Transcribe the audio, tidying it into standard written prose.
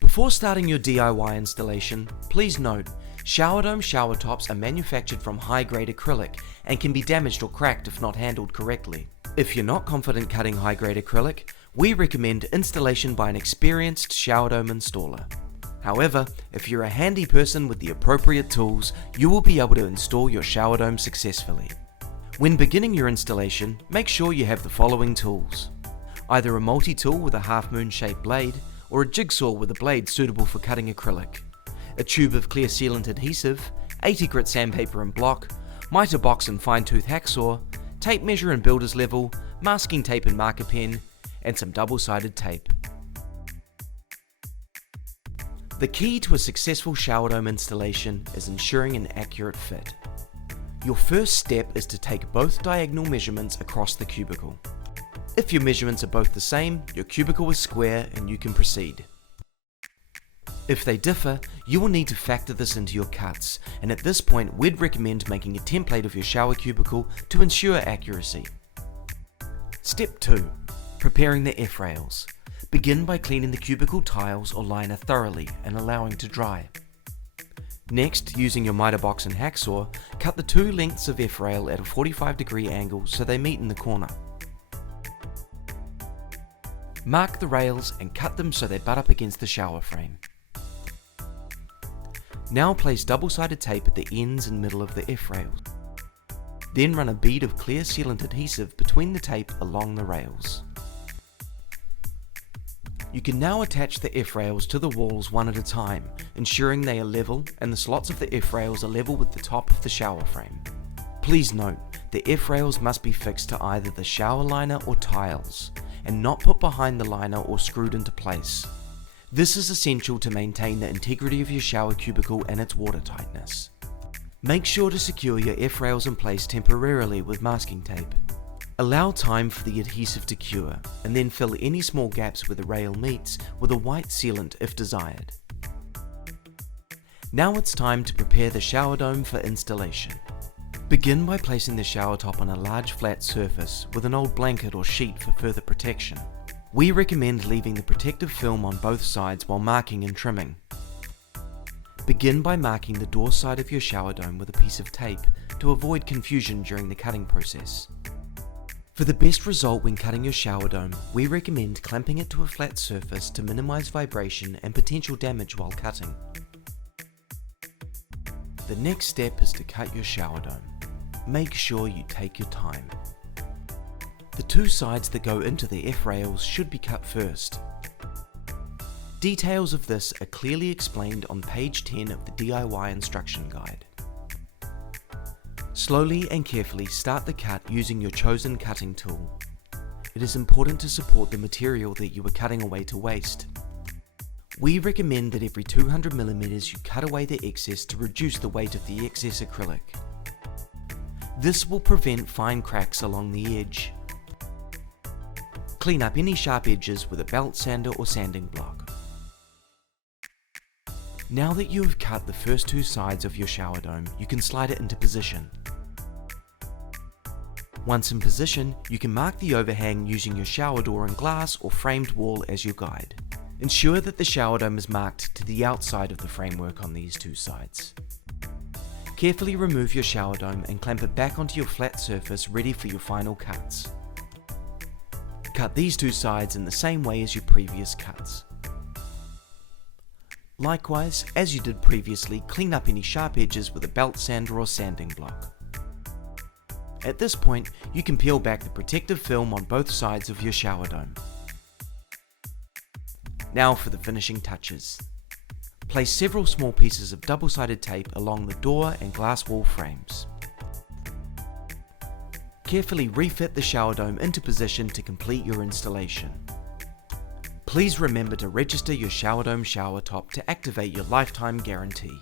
Before starting your DIY installation, please note, Showerdome shower tops are manufactured from high-grade acrylic and can be damaged or cracked if not handled correctly. If you're not confident cutting high-grade acrylic, we recommend installation by an experienced Showerdome installer. However, if you're a handy person with the appropriate tools, you will be able to install your Showerdome successfully. When beginning your installation, make sure you have the following tools. Either a multi-tool with a half-moon shaped blade, or a jigsaw with a blade suitable for cutting acrylic, a tube of clear sealant adhesive, 80 grit sandpaper and block, miter box and fine-tooth hacksaw, tape measure and builder's level, masking tape and marker pen, and some double-sided tape. The key to a successful Showerdome installation is ensuring an accurate fit. Your first step is to take both diagonal measurements across the cubicle. If your measurements are both the same, your cubicle is square and you can proceed. If they differ, you will need to factor this into your cuts, and at this point we'd recommend making a template of your shower cubicle to ensure accuracy. Step 2. Preparing the F-rails. Begin by cleaning the cubicle tiles or liner thoroughly and allowing to dry. Next, using your miter box and hacksaw, cut the two lengths of F-rail at a 45-degree angle so they meet in the corner. Mark the rails and cut them so they butt up against the shower frame. Now place double-sided tape at the ends and middle of the F-rails. Then run a bead of clear sealant adhesive between the tape along the rails. You can now attach the F-rails to the walls one at a time, ensuring they are level and the slots of the F-rails are level with the top of the shower frame. Please note, the F-rails must be fixed to either the shower liner or tiles, and not put behind the liner or screwed into place. This is essential to maintain the integrity of your shower cubicle and its watertightness. Make sure to secure your F-rails in place temporarily with masking tape. Allow time for the adhesive to cure, and then fill any small gaps where the rail meets with a white sealant if desired. Now it's time to prepare the Showerdome for installation. Begin by placing the shower top on a large flat surface with an old blanket or sheet for further protection. We recommend leaving the protective film on both sides while marking and trimming. Begin by marking the door side of your Showerdome with a piece of tape to avoid confusion during the cutting process. For the best result when cutting your Showerdome, we recommend clamping it to a flat surface to minimize vibration and potential damage while cutting. The next step is to cut your Showerdome. Make sure you take your time. The two sides that go into the F-rails should be cut first. Details of this are clearly explained on page 10 of the DIY instruction guide. Slowly and carefully start the cut using your chosen cutting tool. It is important to support the material that you are cutting away to waste. We recommend that every 200mm you cut away the excess to reduce the weight of the excess acrylic. This will prevent fine cracks along the edge. Clean up any sharp edges with a belt sander or sanding block. Now that you have cut the first two sides of your Showerdome, you can slide it into position. Once in position, you can mark the overhang using your shower door and glass or framed wall as your guide. Ensure that the Showerdome is marked to the outside of the framework on these two sides. Carefully remove your Showerdome and clamp it back onto your flat surface ready for your final cuts. Cut these two sides in the same way as your previous cuts. Likewise, as you did previously, clean up any sharp edges with a belt sander or sanding block. At this point, you can peel back the protective film on both sides of your Showerdome. Now for the finishing touches. Place several small pieces of double-sided tape along the door and glass wall frames. Carefully refit the Showerdome into position to complete your installation. Please remember to register your Showerdome shower top to activate your lifetime guarantee.